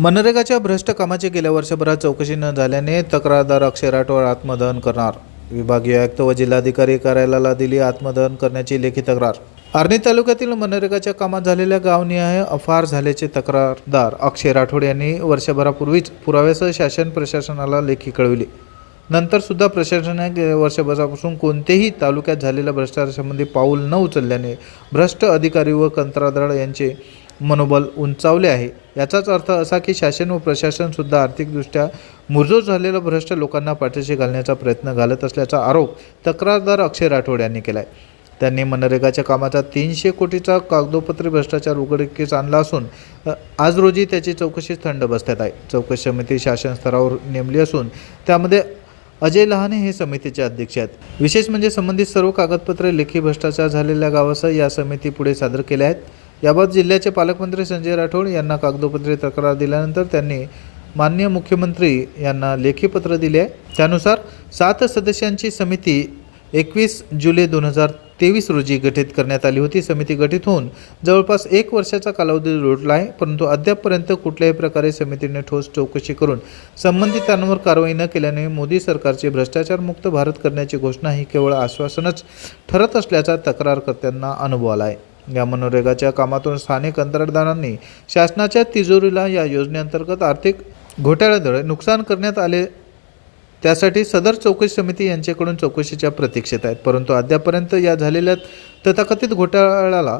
मनरेगाच्या भ्रष्ट कामाची गेल्या वर्षभरात चौकशी न झाल्याने तक्रारदार अक्षय राठोड आत्मदहन करणार. विभागीय आयुक्त व जिल्हाधिकारी कार्यालयाला दिली आत्मदहन करण्याची लेखी तक्रार. आर्णी तालुक्यातील मनरेगाच्या कामात झालेल्या गावनिहाय अफार झाल्याचे तक्रारदार अक्षय राठोड यांनी वर्षभरापूर्वीच पुराव्यासह शासन प्रशासनाला लेखी कळविली. नंतर सुद्धा प्रशासनाने गेल्या वर्षभरापासून कोणतेही तालुक्यात झालेल्या भ्रष्टाचारासंबंधी पाऊल न उचलल्याने भ्रष्ट अधिकारी व कंत्राटदार यांचे मनोबल उंचावले आहे. याचाच अर्थ असा की शासन व प्रशासनसुद्धा आर्थिकदृष्ट्या मुरजोर झालेल्या भ्रष्ट लोकांना पाठीशी घालण्याचा प्रयत्न घालत असल्याचा आरोप तक्रारदार अक्षय राठोड यांनी केला आहे त्यांनी मनरेगाच्या कामाचा तीनशे कोटीचा कागदोपत्री भ्रष्टाचार उघडकीस आणला असून आज रोजी त्याची चौकशी थंड बसण्यात आहे. चौकशी समिती शासन स्तरावर नेमली असून त्यामध्ये अजय लहाने हे समितीचे अध्यक्ष आहेत. विशेष म्हणजे संबंधित सर्व कागदपत्रे लेखी भ्रष्टाचार झालेल्या गावासह या समिती पुढे सादर केल्या आहेत. याबाबत जिल्ह्याचे पालकमंत्री संजय राठोड यांना कागदोपत्री तक्रार दिल्यानंतर त्यांनी माननीय मुख्यमंत्री यांना लेखी पत्र दिले. आहे त्यानुसार सात सदस्यांची समिती एकवीस जुलै दोन हजार तेवीस रोजी गठीत करण्यात आली होती. समिती गठीत होऊन जवळपास एक वर्षाचा कालावधी लोटला आहे परंतु अद्यापपर्यंत कुठल्याही प्रकारे समितीने ठोस चौकशी करून संबंधितांवर कारवाई न केल्याने मोदी सरकारचे भ्रष्टाचारमुक्त भारत करण्याची घोषणा ही केवळ आश्वासनच ठरत असल्याचा तक्रारकर्त्यांना अनुभव आला आहे. या मनरेगाच्या कामातून स्थानिक कंत्राटदारांनी शासनाच्या तिजोरीला या योजनेअंतर्गत आर्थिक घोटाळ्याद्वारे नुकसान करण्यात आले. त्यासाठी सदर चौकशी समिती यांच्याकडून चौकशीच्या प्रतीक्षेत आहेत. परंतु अद्यापर्यंत या झालेल्या तथाकथित घोटाळ्याला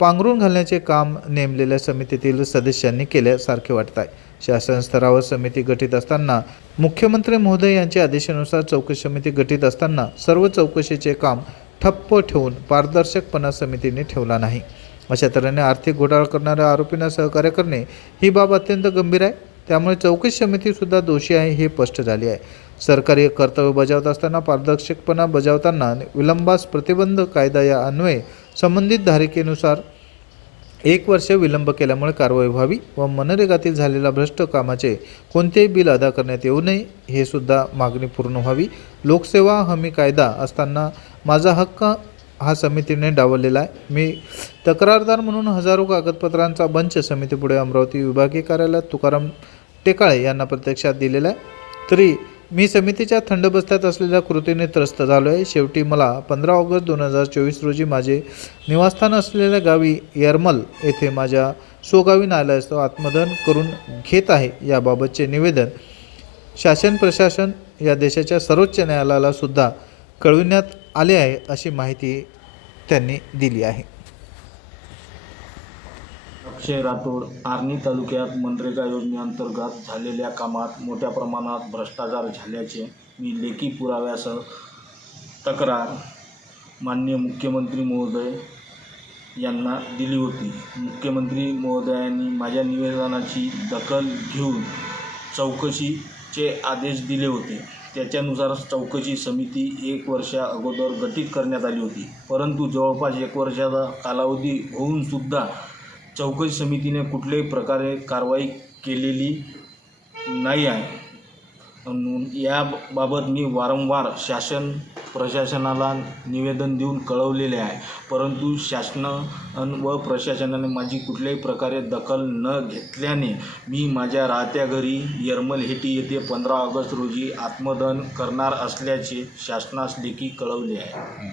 पांघरून घालण्याचे काम नेमलेल्या समितीतील सदस्यांनी केल्यासारखे वाटत आहे. शासन स्तरावर समिती गठीत असताना मुख्यमंत्री महोदय यांच्या आदेशानुसार चौकशी समिती गठीत असताना सर्व चौकशीचे काम ठप्प ठेवून पारदर्शकपणा समितीने ठेवला नाही. अशा तऱ्हेने आर्थिक घोटाळा करणाऱ्या आरोपींना सहकार्य करणे ही बाब अत्यंत गंभीर आहे. त्यामुळे चौकशी समितीसुद्धा दोषी आहे हे स्पष्ट झाले आहे. सरकारी कर्तव्य बजावत असताना पारदर्शकपणा बजावताना विलंबास प्रतिबंध कायदा या अन्वये संबंधित धारिकेनुसार एक वर्ष विलंब केल्यामुळे कारवाई व्हावी व मनरेगातील झालेल्या भ्रष्ट कामाचे कोणतेही बिल अदा करण्यात येऊ नये हे सुद्धा मागणी पूर्ण व्हावी. लोकसेवा हमी कायदा असताना माझा हक्क हा समितीने डावललेला आहे. मी तक्रारदार म्हणून हजारो कागदपत्रांचा बंच समितीपुढे अमरावती विभागीय कार्यालयात तुकाराम टेकाळे यांना प्रत्यक्षात दिलेला आहे. तरी मी समितीच्या थंड बस्त्यात असलेल्या कृतीने त्रस्त झालो आहे शेवटी मला पंधरा ऑगस्ट दोन हजार चोवीस रोजी माझे निवासस्थान असलेल्या गावी यरमल येथे माझ्या स्वगावी न्यायालयास्तव आत्मदहन करून घेत आहे. याबाबतचे निवेदन शासन प्रशासन या देशाच्या सर्वोच्च न्यायालयाला सुद्धा कळविण्यात आले आहे अशी माहिती त्यांनी दिली आहे. अक्षय राठोड आर्णी तालुक्यात मनरेगा योजनेअंतर्गत झालेल्या कामात मोठ्या प्रमाणात भ्रष्टाचार झाल्याचे मी लेखी पुराव्यासह तक्रार माननीय मुख्यमंत्री महोदय यांना दिली होती. मुख्यमंत्री महोदयांनी माझ्या निवेदनाची दखल घेऊन चौकशीचे आदेश दिले होते. त्याच्यानुसार चौकशी समिती एक वर्षा अगोदर गठीत करण्यात आली होती. परंतु जवळपास एक वर्षाचा कालावधी होऊनसुद्धा चौकशी समितीने कुठल्याही प्रकारे कारवाई केलेली नाही आहे. याबाबत मी वारंवार शासन प्रशासनाला निवेदन देऊन कळवलेले आहे. परंतु शासन व प्रशासनाने माझी कुठल्याही प्रकारे दखल न घेतल्याने मी माझ्या राहत्या घरी यरमल हेटी येथे पंधरा ऑगस्ट रोजी आत्मदहन करणार असल्याचे शासनास लेखी कळवले आहे.